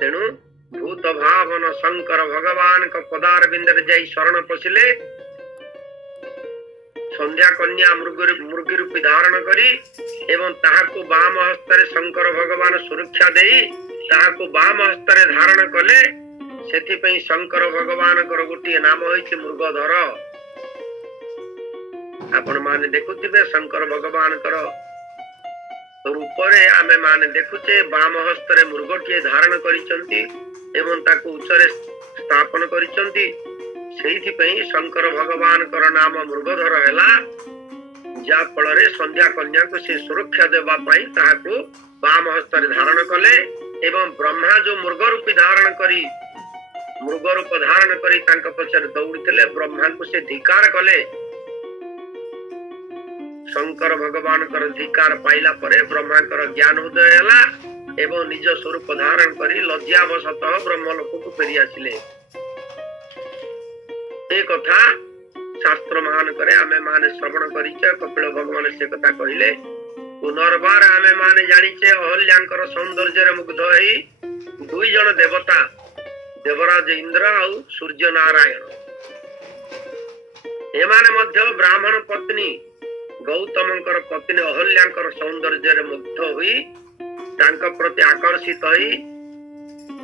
तेणु भूत भावन शंकर भगवान को पदार बिंदर जाई शरण पशिले संध्या कन्या मृगी रूपी धारण करी एवं ताहाको बाम हस्तरे शंकर भगवान सुरक्षा देई ताहाको बाम हस्तरे धारण कले सेथि पई शंकर भगवान कर गोटे नाम होइछि मृगधर। आपण माने देखुथिबे शंकर भगवान कर रूपरे आमे माने देखुचे बाम हस्तरे मृगटिए धारण करिसंती एवं ताको उच्चरे स्थापन करिसंती सेथि पई शंकर भगवान कर नाम मृगधर हैला जा फल संध्या कन्या को से सुरक्षा देवा पाई ताहाको बाम हस्तरे धारण कले एवं ब्रह्मा जो मृग रूपी धारण करी मृग रूप धारण करी तांक पछरे दौड़िथिले ब्रह्मा को से धिकार कले। शंकर भगवान कर धिकार पाइला परे ब्रह्मा कर ज्ञान उदय हैला एवं निज स्वरूप धारण करी लज्जावशतः ब्रह्मलोक को फेरी आसिले। ए कथा शास्त्र मान करे आमे माने श्रवण करिचे कपिल भगवान से कथा कहिले पुनर्बार आमे माने जानिचे अहल्याकर सौंदर्य रे मुग्ध होई दुई जन देवता देवराज इंद्र और सूर्य नारायण एमाने मध्य ब्राह्मण पत्नी गौतमकर पत्नी अहल्याकर सौंदर्य रे मुग्ध होई तांक प्रति आकर्षित होई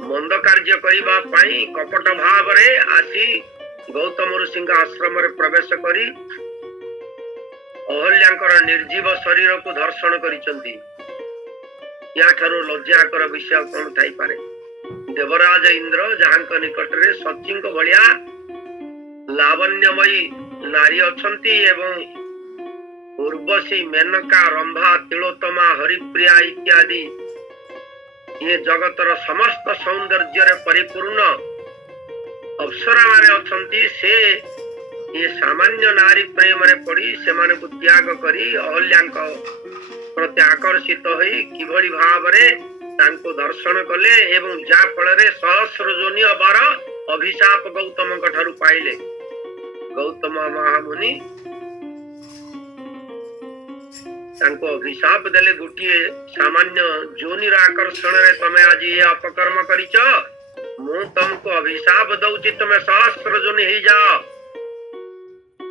मंद कार्य करिबा पई कपट भाव रे आसी गौतम ऋषि आश्रम रे प्रवेश करी अहल्याकर निर्जीव शरीर को दर्शन करिसंती। या ठारू लज्जाकर विषय कोन थाई पारे। देवराज इंद्र जहांक निकट रे सचिंक भलिया लावण्यमयी नारी अछंती एवं उर्वशी मेनका रंभा तिलोत्तमा हरिप्रिया इत्यादि ये जगतर समस्त सौंदर्य रे परिपूर्ण अप्सरा माने अछंती से ये सामान्य नारी प्रेम रे पड़ी से माने को त्याग करी अहल्याक प्रति आकर्षित होई किभली भाव रे तांको दर्शन कले एवं जा फल रे सहस्र जोनि बार अभिशाप गौतम ठारू पाइले। गौतम महामुनि तांको अभिशाप देले गुटिए सामान्य जोनि रा आकर्षण रे तमे आज ये अपकर्म करिच मु तुमको अभिशाप दउची तमे सहस्र जोनि ही जाओ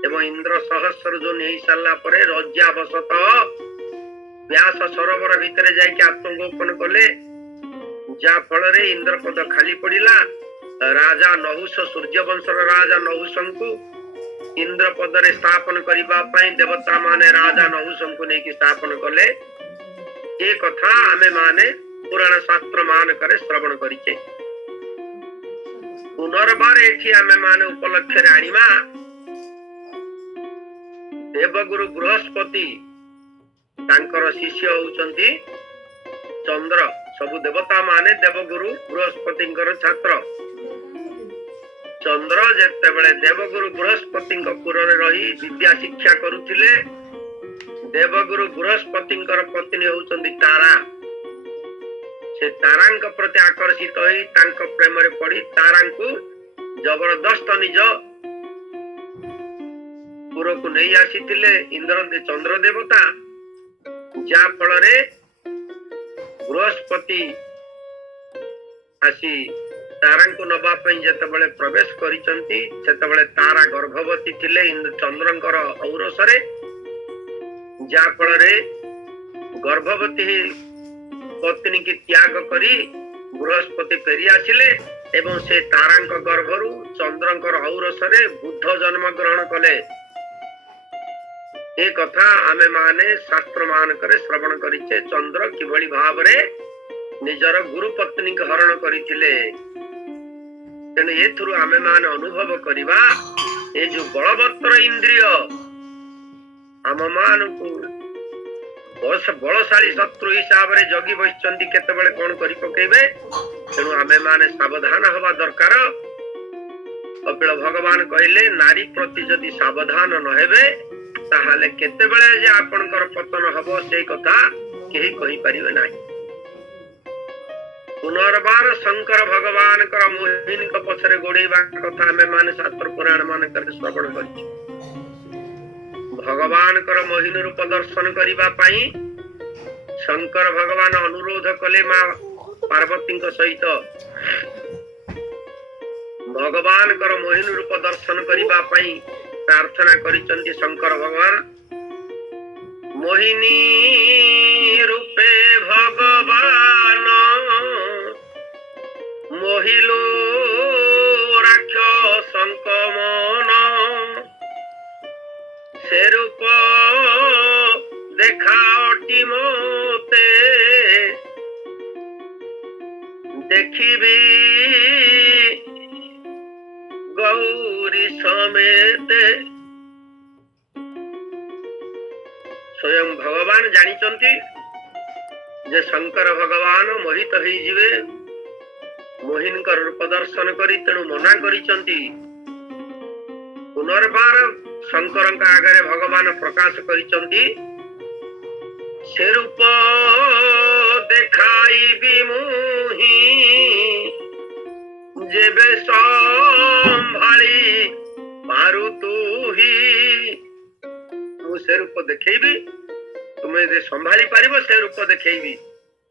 एवं इंद्र सहस्र जोनि ही साला परे रज्जावशतः व्यास सरोवर भितर जाके आत्मगोपन कले जा फल रे इंद्र पद खाली पड़िला। राजा नहुष सूर्यवंशर राजा नहुषंकु इंद्र पद रे स्थापन करिबा पई देवता माने राजा नहुषंकु नेकी स्थापन कले। ए कथा आमे माने पुराण शास्त्र मान करे श्रवण करिचे। पुनर्बार एठी आमे माने उपलक्ष्य रे आनिमा देवगुरु बृहस्पति तांकर शिष्य होउचंती चंद्र सबु देवता माने देवगुरु बृहस्पतिंकर छात्र। चंद्र जेतेबेले देवगुरु बृहस्पतिंक पुर रे रही विद्या शिक्षा करुथिले देवगुरु बृहस्पतिंकर पत्नी होउचंती तारा। से तारांक प्रति आकर्षित होई तांक प्रेम रे पड़ी तारांकु जबरदस्त निज पुर को नहीं आसीथिले इंद्र चंद्र देवता जा फल रे बृहस्पति आसी तारांकु नबा पई जेतेबेले प्रवेश करिसंती सेतेबेले तारा गर्भवती थिले इंद्र चंद्रंकर औरसरे जा फल रे गर्भवती पत्नी की त्याग करी बृहस्पति फेरी आसिले एवं से तारांक गर्भरु चंद्रंकर औरसरे बुद्ध जन्म ग्रहण कले। ए कथा आमे माने शास्त्र मान करे श्रवण करिचे चंद्र किभली भाव रे निजर गुरु पत्नी के हरण करिथिले। तेणु एथुरु आमे माने अनुभव करिबा ए जो बलवत्तर इंद्रिय आम मानकु बलशाली शत्रु हिसाब रे जगी बसिचंती केतेबेले कोन करि पकेबे। तेणु आमे माने सावधान हवा दरकार। कपिल भगवान कहले नारी प्रति जदि सावधान न हेबे ताहाले केतेबेले जे आपनकर पतन हबो से कथा केही कहि परिबे नाही। पुनर्बार शंकर भगवान कर मोहिनी को पछरे गोड़ेबा कथा हमें माने शास्त्र पुराण मान कर श्रवण करिछि। भगवान कर मोहिनी रूप दर्शन करिबा पई शंकर भगवान अनुरोध कले मा पार्वती सहित भगवान कर मोहिनी रूप दर्शन करिबा पई प्रार्थना करिसंती शंकर भगवान। मोहिनी रूपे भगवान मोहिलो राक्षसंक मन से रूप देखाटी मोते देखिबी गौरी समेत। स्वयं भगवान जानिचंती जे शंकर भगवान मोहित होई जिवे मोहिनी रूप दर्शन करी तेणु मना करिचंती। पुनर्बार शंकर आगे भगवान प्रकाश करिचंती से रूप देखाइबी मुही जेबे संभाली पारु तुही। से रूप देखैबी तुम्हें जे संभाली पारिबो से रूप देखैबी।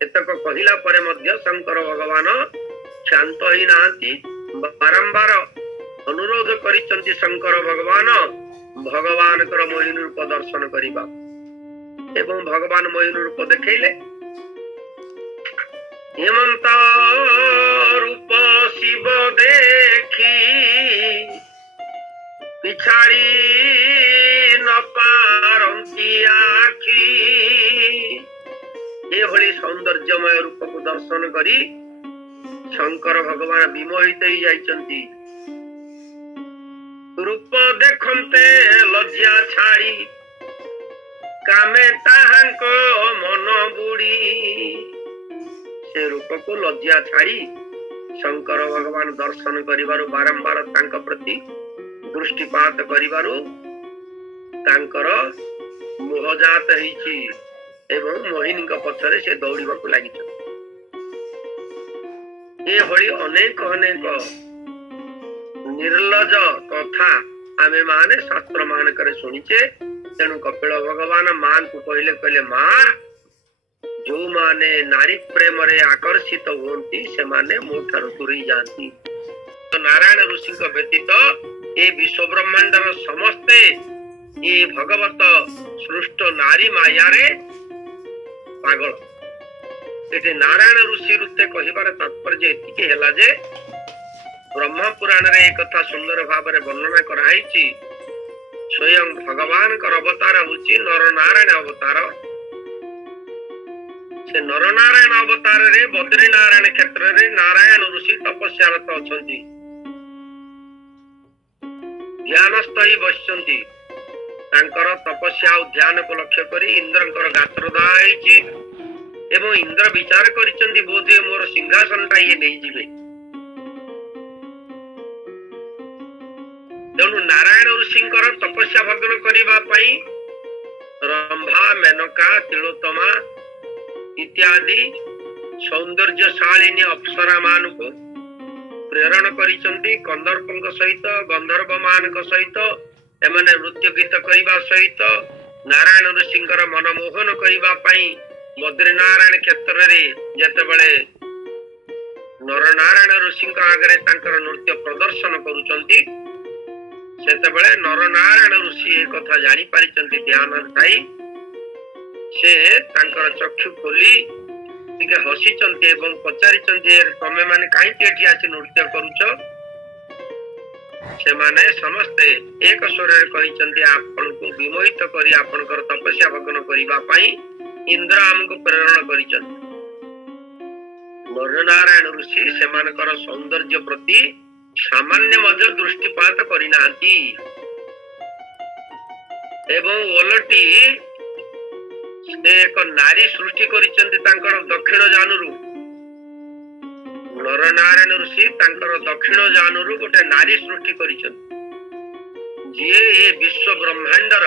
एतक कहिला परे मध्य शंकर भगवान शांत ही नांती बारंबार अनुरोध करिचंती शंकर भगवान भगवान कर मोहिनी रूप दर्शन करिबा एवं भगवान मोहिनी रूप देखैले। हेमंत रूप शिव देखी पिछाड़ी न पारंती आखी। एभली सौंदर्यमय रूप को दर्शन करी शंकर भगवान विमोहित ही जाइचंती। रूप देखते लज्जा छाड़ी कामे ताहांको मन बुड़ी। से रूप को लज्जा छाड़ी शंकर भगवान दर्शन करिबारु बारंबार तांक प्रति दृष्टिपात करिबारु तांकर मोहजात होईछि एवं मोहिनी पछरे से दौड़िबाकु लागिछ। एभली अनेक अनेक निर्लज कथा आमे माने शास्त्र मान करे सुनिचे। तेणु कपिल भगवान मां को कहले कहले मां जो माने नारी प्रेम रे आकर्षित होती से माने मोठारु दूरी जाती। तो नारायण ऋषि को व्यतीत ए विश्व ब्रह्मांडर समस्ते ये भगवत सृष्ट नारी माया रे पागल। एटे नारायण ऋषि रुते कहिबार तात्पर्य एतिके हैला जे ब्रह्म पुराण रे एक कथा सुंदर भाव रे वर्णना कराइछि। स्वयं भगवान कर अवतार होछि नर नारायण अवतार। से नर नारायण अवतार रे बद्री नारायण क्षेत्र रे नारायण ऋषि तपस्यारत अछंती ध्यानस्थ ही बसचंती। तांकर तपस्या और ध्यान को लक्ष्य करी इंद्रंकर गात्र दा आइछि एवं इंद्र विचार करिचंती बोधे मोर सिंहासन ता ये नहीं जिवे। तेणु नारायण ऋषिंकर तपस्या भग्न करिबा पई रंभा मेनका तिलोत्तमा इत्यादि सौंदर्यशालिनी अप्सरा मान को प्रेरण करिचंती। कंदर्पଙ୍କ सहित गंधर्व मान सहित एमाने नृत्य गीत करिबा सहित नारायण ऋषिंकर मनमोहन करिबा पई बद्री नारायण क्षेत्र रे जेतेबेले नर नारायण ऋषिंक आगे तांकर नृत्य प्रदर्शन करूचंती सेतेबेले नर नारायण ऋषि ए कथा जानि पारिचंती ध्यान थाई से तांकर चक्षु खोली टिके हसीचंती एवं पचारिचंती तमे माने काहे एठी आछि नृत्य करूछ। से माने समस्ते एक स्वर रे कहिचंती आपन को विमोहित करी आपनकर तपस्या भग्न करिबा पई इंद्र हमको प्रेरण करिचंती। नर नारायण ऋषि सेमानकर सौंदर्य प्रति सामान्य मध्य दृष्टिपात करिनांती एवं ओलटी एक नारी सृष्टि करिचंती तांकर दक्षिण जानuru। नर नारायण ऋषि तांकर दक्षिण जानuru गोटे नारी सृष्टि करिचंती जे ए विश्व ब्रह्मांडर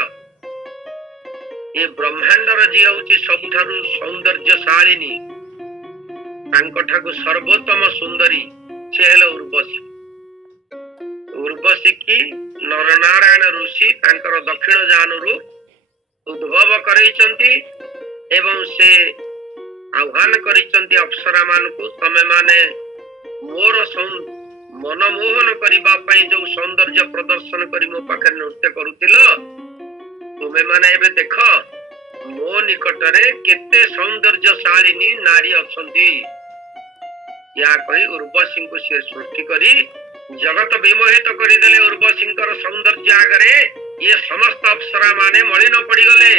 ए ब्रह्मांडर जे होची सबठारु सौंदर्यशालिनी तांकठाकु सर्वोत्तम सुंदरी से हेले उर्वशी। उर्वशी की नर नारायण ऋषि तांकर दक्षिण जानuru उद्भव करैचंती एवं से आह्वान करिसंती अप्सरा मानकु तमे माने मोर मनमोहन करबा पई जो सौंदर्य प्रदर्शन करी मो पाखे नृत्य करुतिलो तुमे माने एबे देख मो निकटरे केते सौंदर्यशालिनी नारी अछंती या कही उर्वशी को से सृष्टि करी जगत विमोहित करिदेले उर्वशी सौंदर्य आगरे ये समस्त अप्सरा माने मलिन पड़ीगले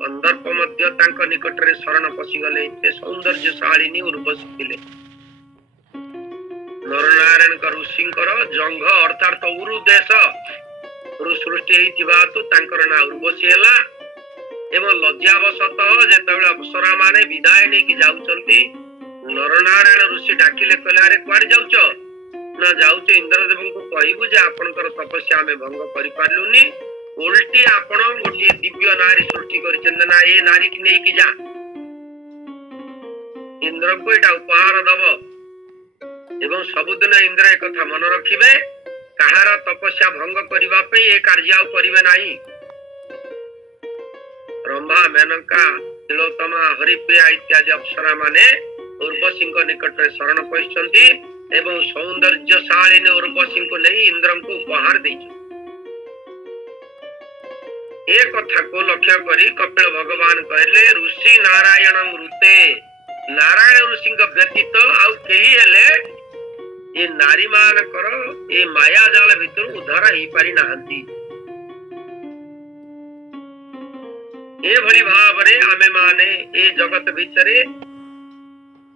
कंदर्प मध्य तांक निकटरे शरण पशिगले एते सौंदर्यशालिनी उर्वशी थिले नरनारायण का ऋषिंकर जंघ अर्थात उरु देश सृष्टि होइतिबा तो तांकर ना उर्वशी हैला एवं लज्जावशतः जेतेबेले अप्सरा माने विदाय नै कि जाउचंती नरनारायण ऋषि डाकिले कहले अरे कुआड जाउच ना जाउच इंद्रदेव को कहिबु जे आपनकर तपस्या में भंग करि पारलुनी उल्टी आपण गोटे दिव्य नारी सृष्टि करिछन ना ए नारी की नै कि जा इंद्र को एटा उपहार दबो एवं सबुदिन इंद्र एक कथा मन रखिबे कहार तपस्या भंग करिबा पे ए कार्य आउ करिवे नाही रंभा मेनका तिलोत्तमा हरिप्रिया इत्यादि अप्सरा माने उर्वशी निकट शरण पहुंचती एवं सौंदर्यशालिनी उर्वशी को नहीं इंद्र को उपहार देइछ ए कथा को लक्ष्य करी कपिल भगवान कहले ऋषि नारायण ऋते नारायण ऋषि व्यतीत आउ केही हेले ये नारी मान करो ये माया जाल भितर उद्धार ही पारि नाहंती ए भली भावरे आमे माने ए जगत भितरे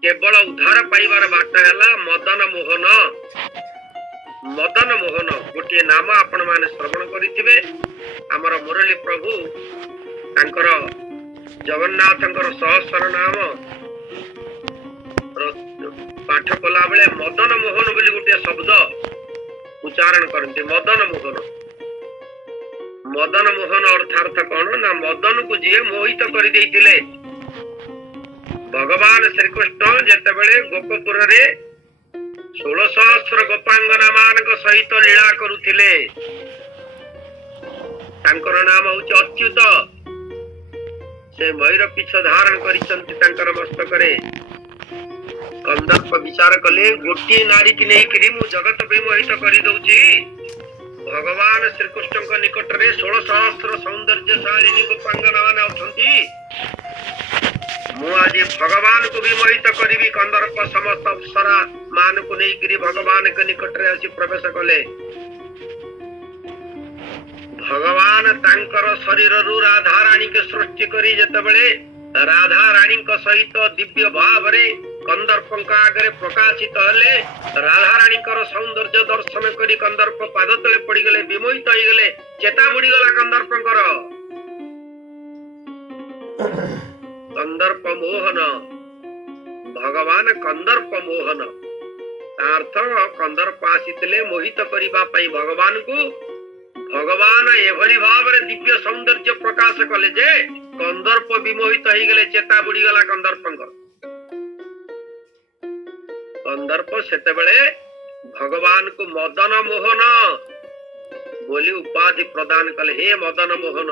केवल उद्धार पाइबार बाट हैला मदन मोहन गोटे नाम आपण माने श्रवण करिथिबे हमर मुरली प्रभु तांकर जगन्नाथंकर सहस्र नाम पाठ कला बेले मदन मोहन बोली गोटे शब्द उच्चारण करते मदन मोहन अर्थार्थ कौन ना मदन को जी मोहित कर देइतिले भगवान श्रीकृष्ण जेतेबेले गोपपुर रे 16 सहस्र गोपांगना मानक सहित लीला करुथिले तांकर नाम होची अच्युत से मयूर पीछ धारण करिसंती तांकर मस्तक रे कंदर्प विचार कले गोटी नारी की नहीं करी मु जगत विमोहित करि दउची भगवान श्रीकृष्ण निकट रे 16 सहस्र सौंदर्यशालिनी गोपांगना माने अछंती मु आज भगवान को विमोहित करी कंदर्प समस्त अप्सरा मान को नहीं करी भगवान के निकट रे आसी प्रवेश कले भगवान तांकर शरीर रु राधा रानी के सृष्टि करी जेतेबेले राधा रानी का सहित दिव्य भाव रे कंदर्प आगे प्रकाशित हेले राधा रानी सौंदर्य दर्शन करी कंदर्प पाद तले पड़ी गले विमोहित हो गले चेता बुड़ी गला कंदर्प कंदर्प मोहन भगवान कंदर्प मोहन अर्थ कंदर्प आसीतिले मोहित करिबा पई भगवान को भगवान एभली भाव रे दिव्य सौंदर्य प्रकाश कले जे कंदर्प विमोहित हो गले चेता बुड़ी गला कंदर्प सेतेबेले भगवान को मदन मोहन बोली उपाधि प्रदान कले हे मदन मोहन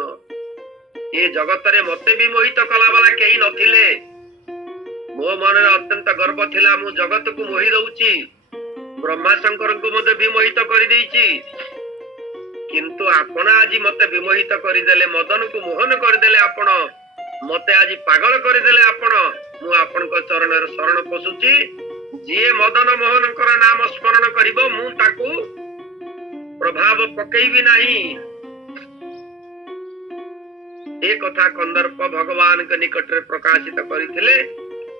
ये जगत रे मते विमोहित कला वाला केही नथिले मो मन रे अत्यंत गर्व थिला मु जगत को मोहि दउची ब्रह्मा शंकर को मते विमोहित करि देइची किंतु आपण आज मते विमोहित करि देले मदन को मोहन करि देले आपण मते आज पागल करि देले आपण मु आपण को चरण रे शरण पसुची जे मदन मोहन कर नाम स्मरण करिबो मु ताकू प्रभाव पकेइबी नाही एक कथा कंदर्प भगवान के निकट रे प्रकाशित करिथिले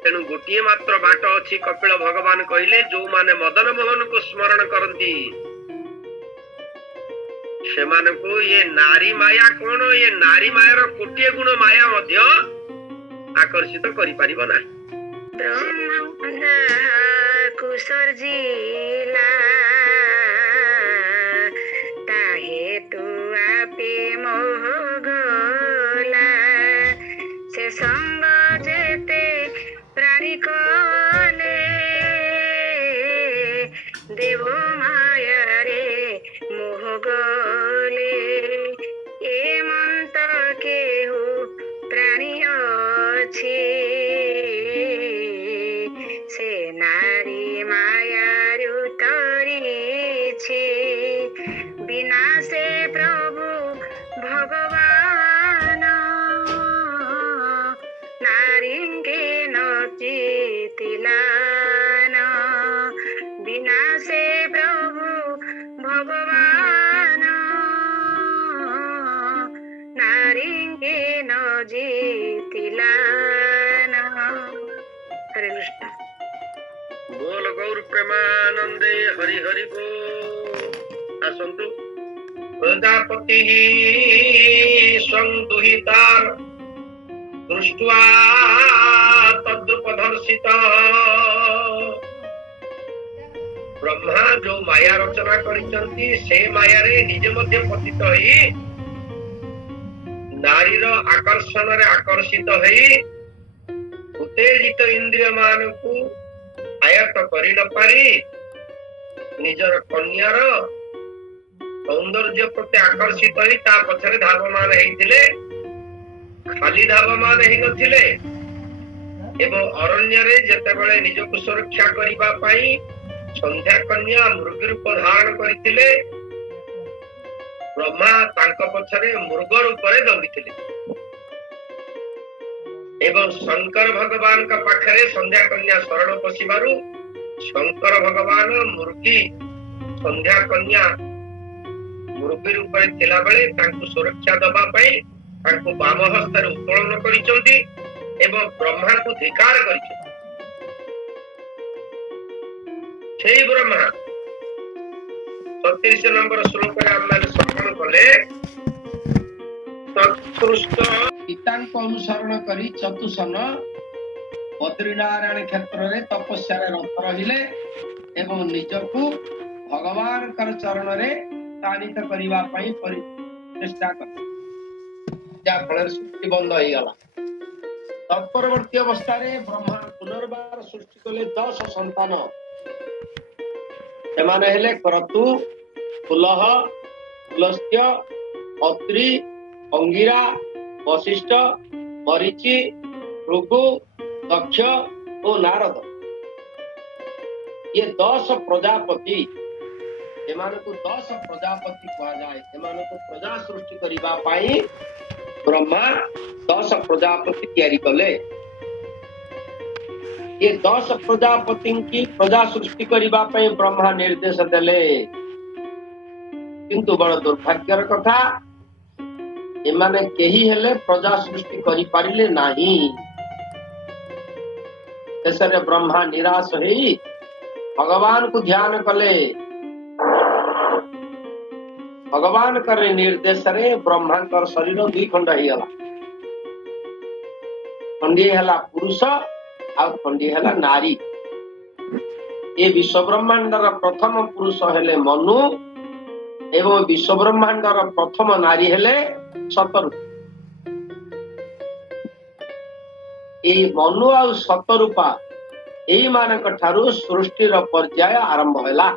तेनु गोटिए मात्र बाट अछि कपिल भगवान कहिले जो माने मदन मोहन को स्मरण करंती से माने को ये नारी माया कोन ये नारी मायार कोटिए गुण माया मध्य आकर्षित करि परिबो ना ब्रह्मा कुसर्जिला ताहे तु आपे मोह गला से संग जेते प्राणी कले देव माया रे मोह गले ए मंत के हो प्राणी अछि ନାରୀ ମାୟାରୁ ତରିଛି ବିନା ସେ ପ୍ରଭୁ ଭଗବାନ ନାରୀଙ୍କେ ନଚିତିଲାନ ବିନା ସେ ପ୍ରଭୁ ଭଗବାନ ନାରୀଙ୍କେ ନଜିତିଲାନ। हरे कृष्ण। बोल गौर प्रेमानंदे हरि हरि बोल। आसंतु प्रजापति स्वं दुहितार दृष्ट्वा तद्रुपदर्शिता। ब्रह्मा जो माया रचना करिसंती से माया रे निज मध्य पतित होई नारीर आकर्षण रे आकर्षित होई उत्तेजित इंद्रिय मान को आयत्त करि न पारी निजर कन्यार सौंदर्य प्रति आकर्षित होई ता पछरे धावमान हेइथिले। खाली धावमान हेइ नथिले एवं अरण्य रे जेतेबेले निजको सुरक्षा करिबा पई संध्या कन्या मृग रूप धारण करिथिले। ब्रह्मा तांको पछरे मृग रूप रे दौड़िथिले एवं शंकर भगवान का पाखरे संध्या कन्या शरण पशिबारु शंकर भगवान मुर्गी संध्या कन्या मुर्गी रूप रे थिला बेले तांको सुरक्षा दबा पई तांको वाम हस्त रे उत्तोलन करिसंती एवं ब्रह्मा को धिकार करिसंती। सेई ब्रह्मा 36 नंबर श्लोक रे हम श्रवण कले तत्सृष्ट पितांको अनुसरण करी चतुसन बद्रीनारायण क्षेत्र रे तपस्या रे रत रहिले एवं निजकु भगवान कर चरण रे स्थानित करिवा पई चेष्टा कर जा फल सृष्टि बंद होई गला। तत्परवर्ती अवस्था रे ब्रह्मा पुनर्बार सृष्टि कले 10 संतान एमाने हेले क्रतु पुलह पुलस्त्य अत्रि अंगिरा वशिष्ठ मरीचि भृगु दक्ष और नारद। ये 10 प्रजापति एमानकु 10 प्रजापति कहा जाए। एमानकु प्रजा सृष्टि करिबा पाई ब्रह्मा 10 प्रजापति तैयारी कले। ये 10 प्रजापति की प्रजा सृष्टि करिबा पाई ब्रह्मा निर्देश देले किंतु बड़ दुर्भाग्यर कथा एमाने केही हेले प्रजा सृष्टि करि पारिले नाही। ऐसे ब्रह्मा निराश होई भगवान को ध्यान कले। भगवान करे निर्देश रे ब्रह्मा कर शरीर 2 खंड ही गला। खंडी हला पुरुष आ खंडी हला नारी। ये विश्व ब्रह्मांडर प्रथम पुरुष हेले मनु एवं विश्व ब्रह्मांडर प्रथम नारी हेले सतरूप। ए मनु आ सतरूपा एई मानक ठारू सृष्टिर पर्याय आरंभ होला।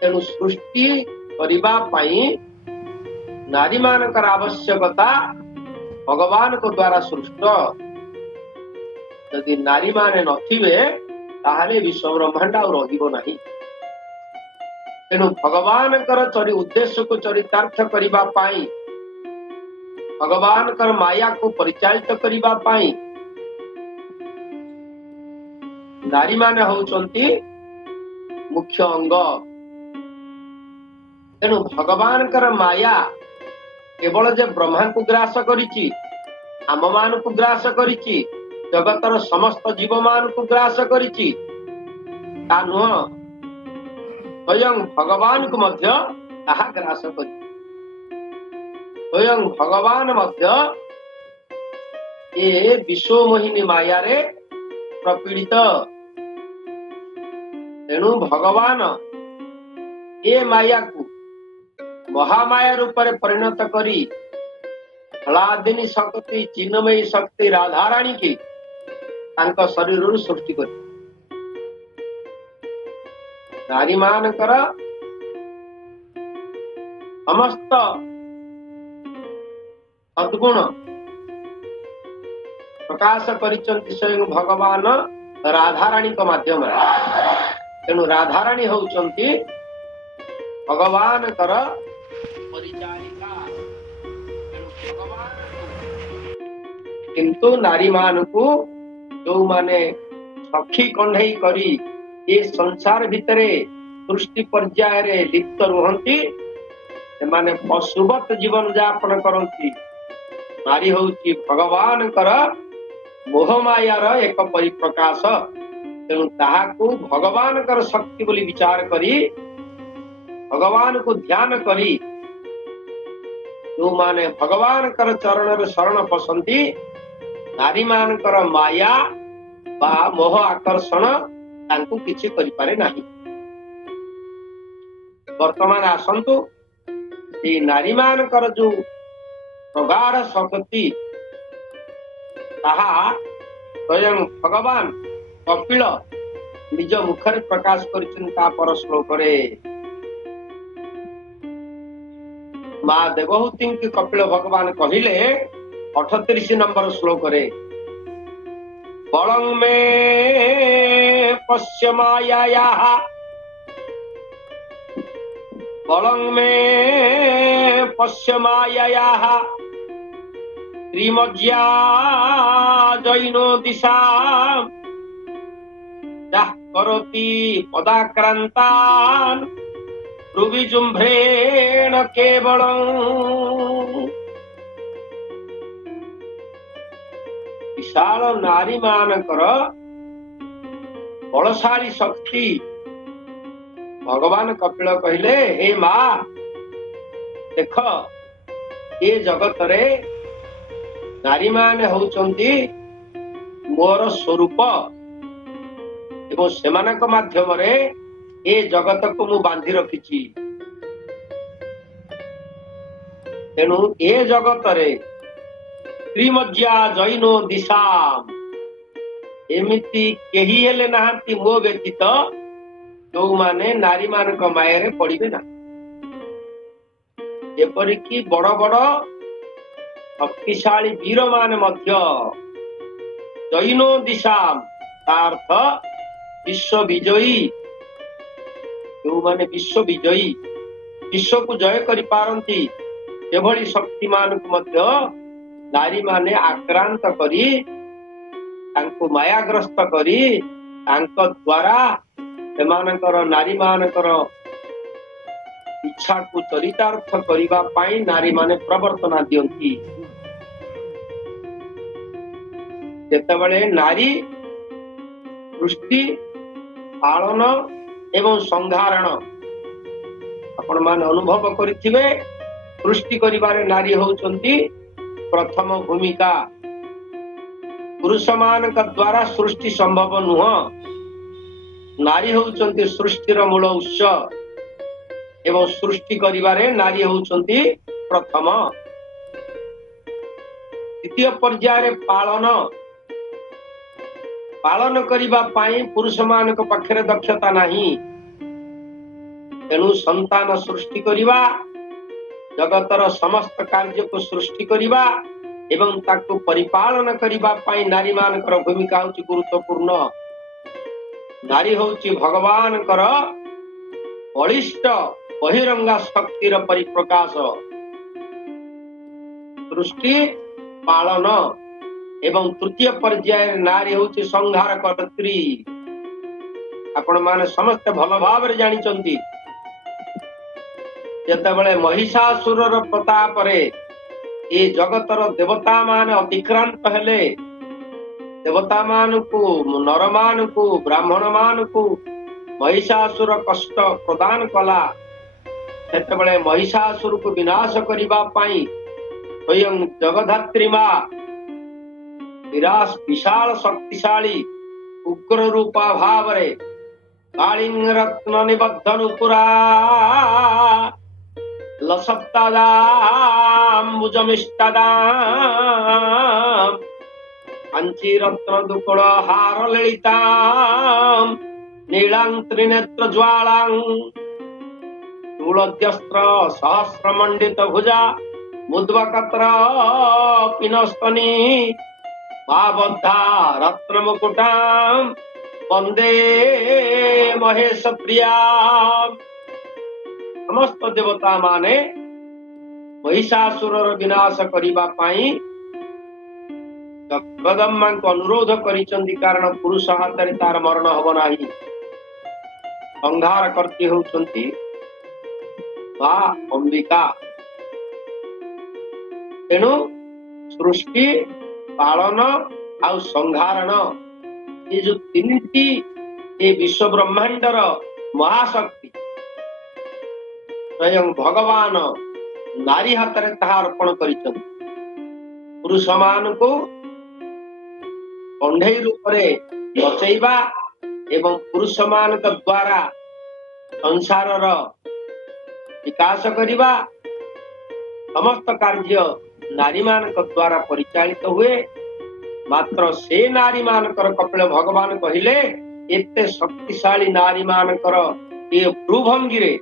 तेणु सृष्टि करिबा पई नारी मानकर आवश्यकता भगवान को द्वारा सृष्ट। यदि नारी माने नथिबे ताहले विश्व ब्रह्मांड आ रहिबो नाही। तेणु भगवान कर उद्देश्य को चरितार्थ करिबा पाई भगवान कर माया को परिचालित करिबा पाई नारी माने होचंती मुख्य अंग। तेणु भगवान कर माया केवल जे ब्रह्मा को ग्रास करिछि आम मान को ग्रास करिछि जगतर समस्त जीव मान को ग्रास करिछि ता नुह स्वयं भगवान को मध्य ताहा ग्रास करि। स्वयं भगवान मध्य ये विश्व मोहिनी माया रे प्रपीड़ित। तेणु भगवान ये माया को महामाया रूप में परिणत करी हलादिनी शक्ति चिन्मयी शक्ति राधाराणी की तांका शरीर सृष्टि करी। नारी मानकर समस्त सद्गुण प्रकाश करिचंती स्वयं भगवान राधाराणी माध्यम। तेणु राधाराणी होउचंती भगवान कर परिचारिका। किंतु नारी मान को जो माने सखी कंढई करी ये संसार भितरे सृष्टि पर्याय रे लिप्त रुहंती माने पशुवत जीवन यापन करती। नारी होउची भगवान कर मोहमायार एक परिप्रकाश। तेणु ताहाकू भगवान कर शक्ति बोली विचार करी भगवान को ध्यान करी जो माने भगवान कर चरण रे शरण पसंदी नारी मान कर माया बा मोह आकर्षण तांकू किछि करि पारे नाही। वर्तमान आसंतु ए नारी मान कर जो प्रगाढ़ शक्ति ताहा स्वयं भगवान कपिल निज मुखरे प्रकाश करिछन। ता पर श्लोक रे मां देवहूति की कपिल भगवान कहिले 38 नंबर श्लोक रे बलं में पश्य मायायाः बलं में पश्य मायायाः श्रीमज्या जैनो दिशा यः करोति पदाक्रान्तान् रुविजुम्भ्रेण केवलम्। विशाल नारी मानकर बलशाली शक्ति भगवान कपिल कहले हे मां देख ये जगत रे नारी माने होउचंती मोर स्वरूप एवं सेमानक माध्यम रे ए जगत को मु बांधी रखिछि। तेणु ए जगत रे श्रीमज्या जैनो दिशा एमिति केही हेले नाहंती मो व्यतीत जो माने नारी मानक माया पड़िबे ना। एपरिकी बड़ बड़ शक्तिशाली वीर मान मध्य जैनो दिशा अर्थ विश्व विजयी जो माने विश्व विजयी विश्व को जय करि पारंती एभली शक्तिमान को मध्य नारी माने आक्रांत करी तांको मायाग्रस्त करी तांको द्वारा सेमानकर नारी मानकर इच्छा को चरितार्थ करिबा पाई नारी माने प्रवर्तना दियंती। जेतेबेले नारी सृष्टि पालन एवं संहारण आपण माने अनुभव करिथिबे। सृष्टि करिबारे नारी होउचंती प्रथम भूमिका। पुरुष मान द्वारा सृष्टि संभव नुह। नारी होउचंती सृष्टिर मूल उत्स एवं सृष्टि करिबारे नारी होउचंती प्रथम। द्वितीय पर्याय पालन पालन करिबा पाई पुरुष मान पाखरे दक्षता नहीं। तेणु संतान सृष्टि करिबा जगतर समस्त कार्य को सृष्टि करिबा एवं ताकू परिपालन करिबा पाई नारी मानकर भूमिका होची गुरुत्वपूर्ण। नारी होची भगवान कर बलिष्ठ बहिरंगा शक्तिर परिप्रकाश। सृष्टि पालन एवं तृतीय पर्याय नारी होची संहार कर्त्री। आपण माने समस्त भल भाव रे जानि चंती जेतेबेले महिषासुरर प्रताप रे ए जगतर देवता मान अतिक्रांत हेले। देवता मान को नर मान को ब्राह्मण मान को महिषासुर कष्ट प्रदान कला। सेतेबेले महिषासुर को विनाश करिबा पाई स्वयं जगधात्री मां विशाल शक्तिशाली उग्र रूपा भाव रे कालिंग रत्न निबद्ध नुपुरा लसप्तदाम्बुजमिष्टदाम् अंची रत्न दुकुल हार ललिताम् नीलां त्रिनेत्र ज्वालां शूलद्यस्त्र सहस्र मंडित भुजा मुद्वकत्र पिनस्तनी बाबद्धा रत्न मुकुटां वंदे महेश प्रिया। समस्त देवता माने महिषासुर विनाश करबा पाई जगदम्मा को अनुरोध करिसंदी, कारण पुरुष हाथ में तार मरण हब नाही। संहार करती होउछंती बा अंबिका। तेणु सृष्टि पालन आउ संहारण ये जो तीनटी ये विश्व ब्रह्मांडर महाशक्ति स्वयं भगवान नारी हाथ में ताहा अर्पण करिसंती। पुरुष मान को कंढई रूप बचैबा एवं पुरुष मान द्वारा संसार विकास करवा समस्त कार्य नारी मान द्वारा परिचालित हुए। मात्र से नारी मानकर कपिल भगवान कहले एते शक्तिशाली नारी मानकर ये भ्रुभंगी रे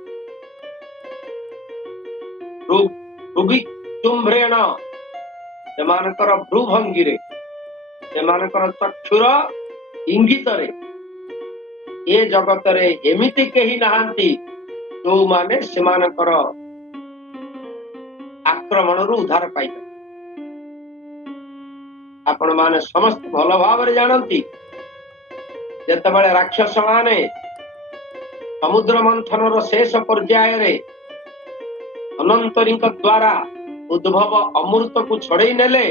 भ्रुविचुम्भ्रेण सेमानकर भ्रुभंगी रे सेमानकर चक्षुर इंगित रे ए जगत रे एमिति केही नाहांती जो माने सेमानकर आक्रमण रु उद्धार पाइबे। आपण माने समस्त भल भाव रे जानती जेतेबेले राक्षस माने समुद्र मंथन शेष पर्याय रे अनंतरीक द्वारा उद्भव अमृत को छड़ई नेले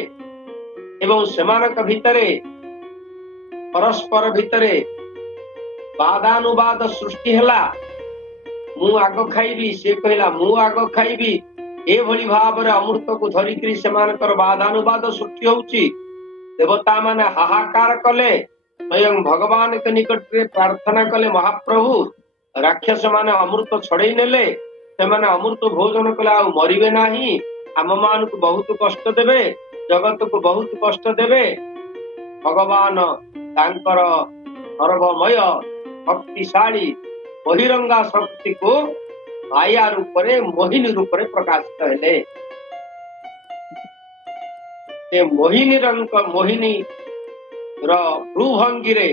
एवं सेमानक भितरे परस्पर भितरे वादानुवाद सृष्टि हैला। मु आग खाइबी से कहला मु आग खाइबी ए भली भाव रे अमृत को धरिकरी सेमानकर वादानुवाद सृष्टि होउची। देवता माने हाहाकार कले, स्वयं भगवान के निकट रे प्रार्थना कले महाप्रभु राक्षस माने अमृत छड़ई नेले से माने अमृत भोजन कले आ मरिबे नाही, आम मान को बहुत कष्ट देबे, जगत को बहुत कष्ट देबे। भगवान तांकर सर्वमय शक्तिशाली बहिरंगा शक्ति को माया रूप रे मोहिनी रूप रे प्रकाशित हेले। मोहिनी भ्रुभंगी रे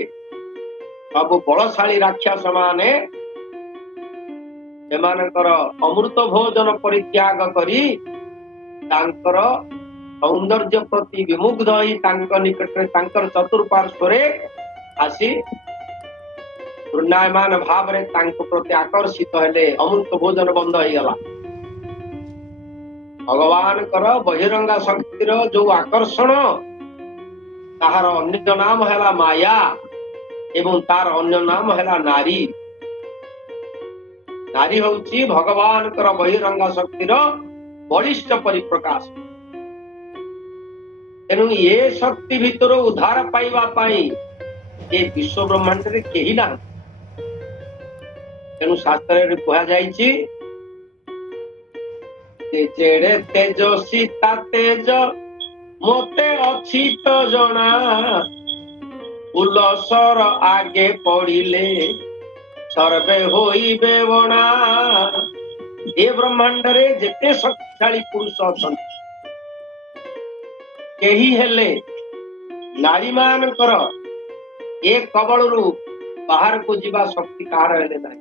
सब बलशाली राक्षस माने सेमानकर अमृत भोजन परित्याग करी तांकर सौंदर्य प्रति विमुग्ध होई तांक निकट रे तांकर चतुर्पार्श्व रे आसी घृणायमान भाव रे तांक प्रति आकर्षित हेले। अमृत भोजन बंद हो गला। भगवान कर बहिरंगा शक्तिर जो आकर्षण ताहार अन्य नाम हैला माया एवं तार अन्य नाम हैला नारी। नारी होउची भगवान कर बहिरंगा शक्तिर बलिष्ठ परिप्रकाश। तेणु ये शक्ति भितर उद्धार पाइबा पाई ये विश्व ब्रह्मांड रे केही ना। तेणु शास्त्र रे कहा जाइछि जेड़े तेजसी ता तेज मोते अछि तो जना, उलसर आगे पड़िले सर्वे होइबे बणा। ये ब्रह्मांड रे जेते शक्तिशाली पुरुष अछंती केही हेले नारी मानकर ए कबल रु बाहर को जीवा शक्ति कार हेले नाही।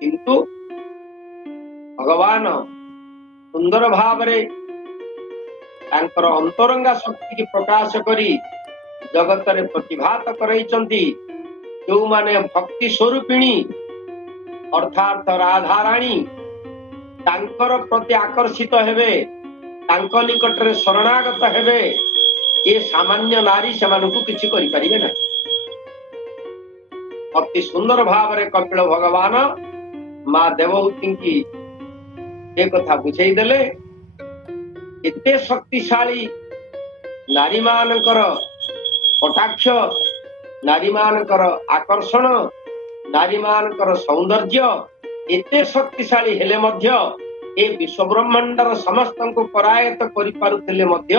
किंतु भगवान सुंदर भाव रे तांकर अंतरंगा शक्ति की प्रकाश करी जगत रे प्रतिभात करैचंती। जो माने भक्ति स्वरूपिणी अर्थात राधा रानी तांकर प्रति आकर्षित हेबे, तांक निकट रे शरणागत हेबे, ये सामान्य नारी सेमानकु किछि करि परिबे ना। अति सुंदर भाव रे कपिल भगवान मां देवहूति की एक कथा बुझाई देले। एते शक्तिशाली नारी मानकर कटाक्ष, नारी मानकर आकर्षण, नारी मानकर सौंदर्य एते शक्तिशाली हेले मध्य ए विश्व ब्रह्मांडर समस्त को परायत करि पारुथिले मध्य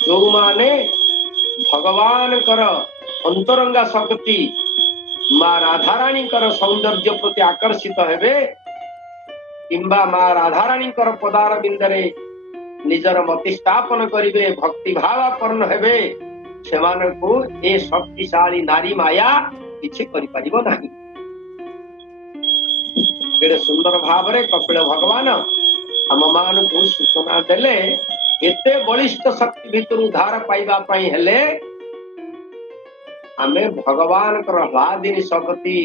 जो माने भगवान कर अंतरंगा शक्ति मां राधारानी कर सौंदर्य प्रति आकर्षित हेबे किंबा मां राधारानी कर पदार बिंदरे निजर मति स्थापन करिवे, भक्ति भावापन्न हेबे, ସେମାନଙ୍କୁ ଏ ଶକ୍ତିଶାଳୀ ନାରୀ ମାୟା କିଛି କରିପାରିବ ନାହିଁ। କେଡ଼େ ସୁନ୍ଦର ଭାବରେ କପିଳ ଭଗବାନ ଆମ ମାନଙ୍କୁ ସୂଚନା ଦେଲେ। ଏତେ ବଳିଷ୍ଠ ଶକ୍ତି ଭିତରୁ ଉଦ୍ଧାର ପାଇବା ପାଇଁ ହେଲେ ଆମେ ଭଗବାନଙ୍କର ହ୍ଲାଦିନୀ ଶକ୍ତି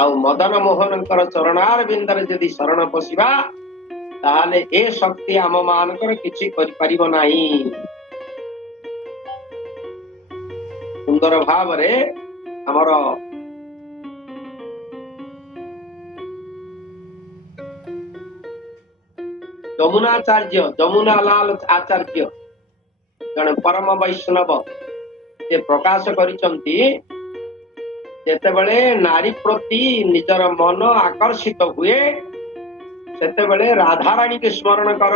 ଆଉ ମଦନ ମୋହନଙ୍କର ଚରଣାର ବିନ୍ଦରେ ଯଦି ଶରଣ ପଶିବା ତାହେଲେ ଏ ଶକ୍ତି ଆମ ମାନଙ୍କର କିଛି କରିପାରିବ ନାହିଁ। ସୁନ୍ଦର ଭାବରେ ଆମର ଯମୁନାଲାଲ ଆଚାର୍ଯ୍ୟ ଜଣେ ପରମ ବୈଷ୍ଣବ ସେ ପ୍ରକାଶ କରିଛନ୍ତି, ଯେତେବେଳେ ନାରୀ ପ୍ରତି ନିଜର ମନ ଆକର୍ଷିତ ହୁଏ ସେତେବେଳେ ରାଧାରାଣୀকে ସ୍ମରଣ କର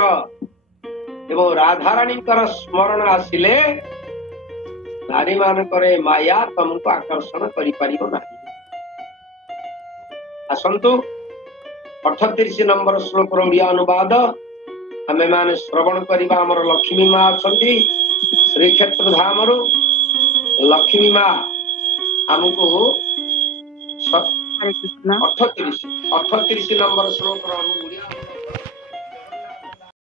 ଏବଂ ରାଧାରାଣୀଙ୍କର ସ୍ମରଣ ଆସିଲେ ନାରୀ ମାନଙ୍କର ମାୟା ତମକୁ ଆକର୍ଷଣ କରିପାରିବ ନାହିଁ। ଆସନ୍ତୁ 38 ନମ୍ବର ଶ୍ଲୋକର ଓଡ଼ିଆ ଅନୁବାଦ ଆମେ ମାନେ ଶ୍ରବଣ କରିବା। ଆମର ଲକ୍ଷ୍ମୀ ମା ଅଛନ୍ତି ଶ୍ରୀକ୍ଷେତ୍ର ଧାମରୁ। ଲକ୍ଷ୍ମୀ ମା ଆମକୁ 38 ନମ୍ବର ଶ୍ଲୋକର ଓଡ଼ିଆ